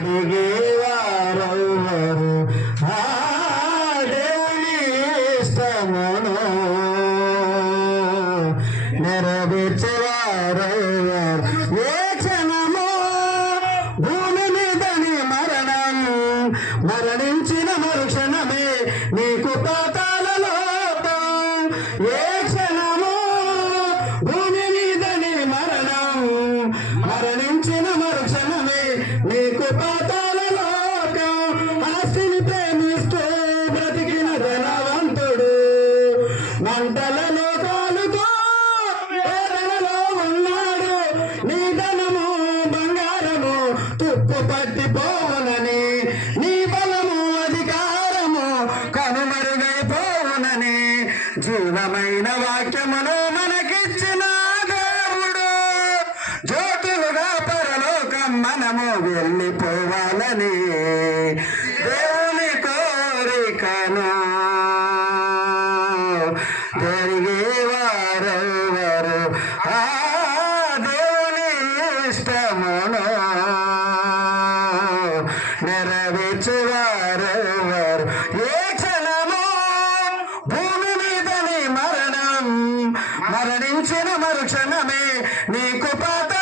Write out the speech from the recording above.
అడిగేవారెవరు ఆ దేవుని ఇష్టమును నెరవేర్చేవారెవరు ఏ క్షణము భూమి మీదని మరణించిన మరుక్షణమే నీకు పాతాళ లోకం ఏ క్షణము భూమి మీదని మరణించిన మరుక్షణమే నీకు పాతాళ లోకం ఆస్తిని ప్రేమిస్తూ బ్రతికిన ధనవంతుడు మంటలలో కాలుతో వేదనలో ఉన్నాడు నీ ధనము బంగారము తుప్పు పట్టిపోవునని నీ బలము అధికారము కనుమరుగైపోవునని జీవమైన వాక్యమును మనకిచ్చిన దేవుడు జ్యోతులుగా పరలోకం మనము వెళ్ళిపోవాలని దేవుని కోరికను జరిగేవారెవరు ఆ దేవుని ఇష్టమును నెరవేర్చేవారెవరు ఏ క్షణము భూమి మీదని మరణించిన మరుక్షణమే నీకు పాత